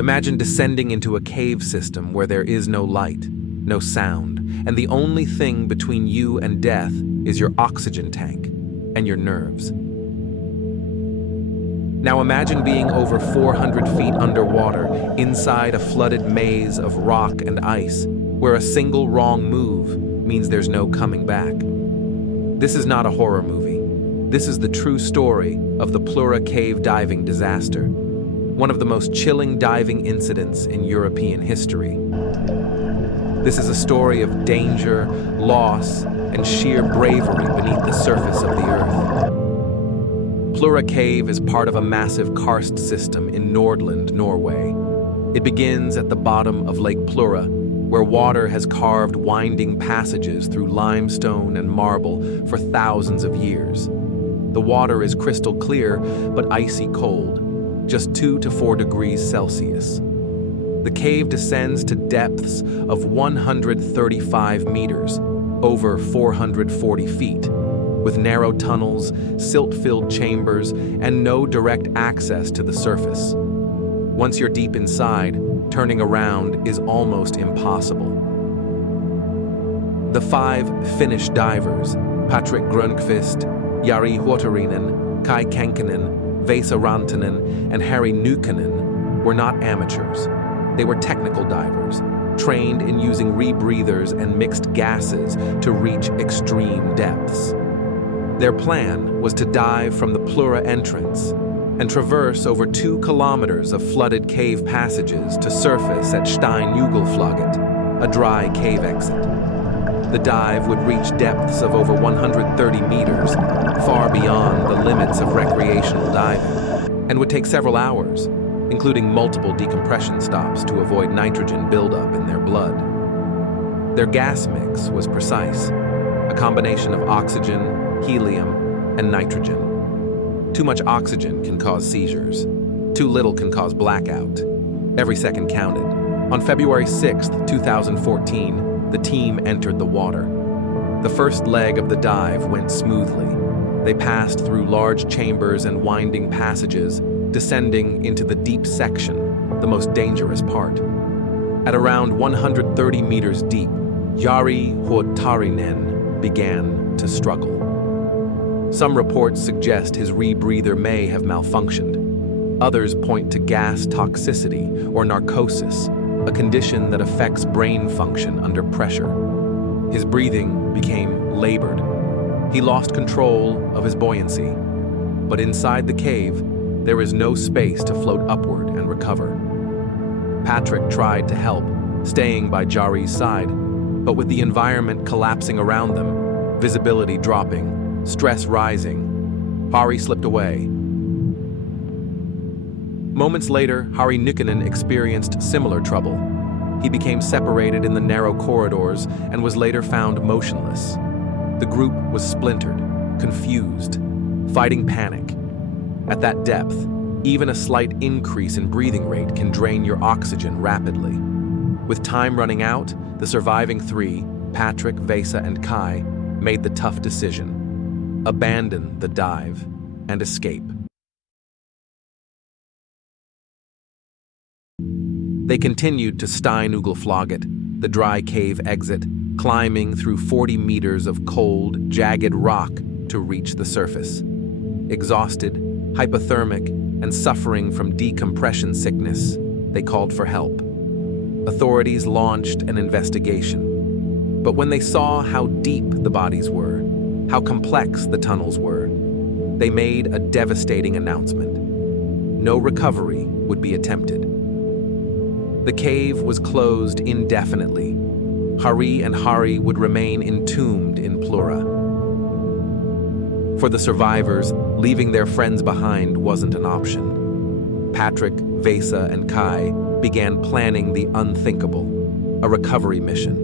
Imagine descending into a cave system where there is no light, no sound, and the only thing between you and death is your oxygen tank and your nerves. Now imagine being over 400 feet underwater, inside a flooded maze of rock and ice, where a single wrong move means there's no coming back. This is not a horror movie. This is the true story of the Plura cave diving disaster, one of the most chilling diving incidents in European history. This is a story of danger, loss, and sheer bravery beneath the surface of the earth. Plura Cave is part of a massive karst system in Nordland, Norway. It begins at the bottom of Lake Plura, where water has carved winding passages through limestone and marble for thousands of years. The water is crystal clear, but icy cold, just 2 to 4 degrees Celsius. The cave descends to depths of 135 meters, over 440 feet, with narrow tunnels, silt-filled chambers, and no direct access to the surface. Once you're deep inside, turning around is almost impossible. The 5 Finnish divers, Patrick Grönqvist, Jari Huotarinen, Kai Kenkinen, Vesa Rantanen, and Harry Nykänen, were not amateurs. They were technical divers, trained in using rebreathers and mixed gases to reach extreme depths. Their plan was to dive from the Plura entrance and traverse over 2 kilometers of flooded cave passages to surface at Steinjugelflaget, a dry cave exit. The dive would reach depths of over 130 meters, far beyond the limits of recreational diving, and would take several hours, including multiple decompression stops to avoid nitrogen buildup in their blood. Their gas mix was precise, a combination of oxygen, helium, and nitrogen. Too much oxygen can cause seizures. Too little can cause blackout. Every second counted. On February 6, 2014, the team entered the water. The first leg of the dive went smoothly. They passed through large chambers and winding passages, descending into the deep section, the most dangerous part. At around 130 meters deep, Jari Huotarinen began to struggle. Some reports suggest his rebreather may have malfunctioned. Others point to gas toxicity or narcosis, a condition that affects brain function under pressure. His breathing became labored. He lost control of his buoyancy. But inside the cave, there is no space to float upward and recover. Patrick tried to help, staying by Jari's side, but with the environment collapsing around them, visibility dropping, stress rising, Hari slipped away. Moments later, Harry Nykänen experienced similar trouble. He became separated in the narrow corridors and was later found motionless. The group was splintered, confused, fighting panic. At that depth, even a slight increase in breathing rate can drain your oxygen rapidly. With time running out, the surviving 3, Patrick, Vesa, and Kai, made the tough decision: abandon the dive and escape. They continued to Steinjugelflaget, the dry cave exit, climbing through 40 meters of cold, jagged rock to reach the surface. Exhausted, hypothermic, and suffering from decompression sickness, they called for help. Authorities launched an investigation. But when they saw how deep the bodies were, how complex the tunnels were, they made a devastating announcement. No recovery would be attempted. The cave was closed indefinitely. Hari and Hari would remain entombed in Plura. For the survivors, leaving their friends behind wasn't an option. Patrick, Vesa, and Kai began planning the unthinkable, a recovery mission.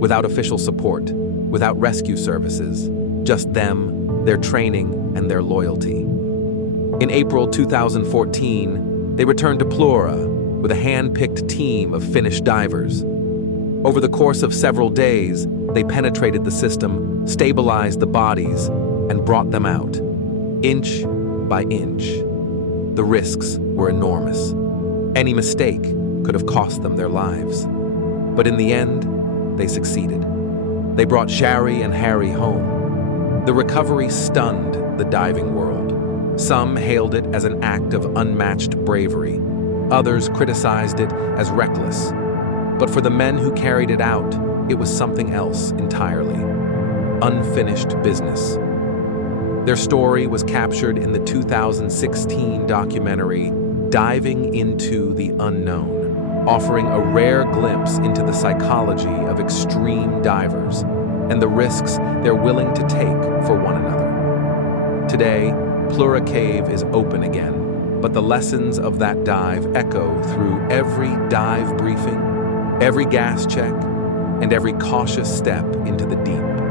Without official support, without rescue services, just them, their training, and their loyalty. In April 2014, they returned to Plura with a hand-picked team of Finnish divers. Over the course of several days, they penetrated the system, stabilized the bodies, and brought them out, inch by inch. The risks were enormous. Any mistake could have cost them their lives. But in the end, they succeeded. They brought Shari and Harry home. The recovery stunned the diving world. Some hailed it as an act of unmatched bravery. Others criticized it as reckless. But for the men who carried it out, it was something else entirely. Unfinished business. Their story was captured in the 2016 documentary Diving into the Unknown, offering a rare glimpse into the psychology of extreme divers and the risks they're willing to take for one another. Today, Plura Cave is open again, but the lessons of that dive echo through every dive briefing, every gas check, and every cautious step into the deep.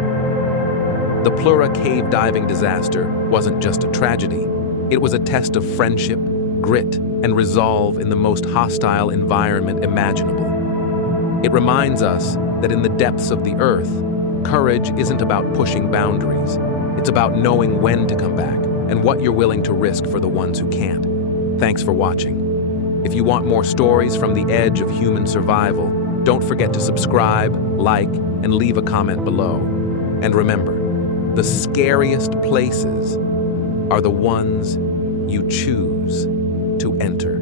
The Plura cave diving disaster wasn't just a tragedy. It was a test of friendship, grit, and resolve in the most hostile environment imaginable. It reminds us that in the depths of the earth, courage isn't about pushing boundaries. It's about knowing when to come back and what you're willing to risk for the ones who can't. Thanks for watching. If you want more stories from the edge of human survival, don't forget to subscribe, like, and leave a comment below. And remember, the scariest places are the ones you choose to enter.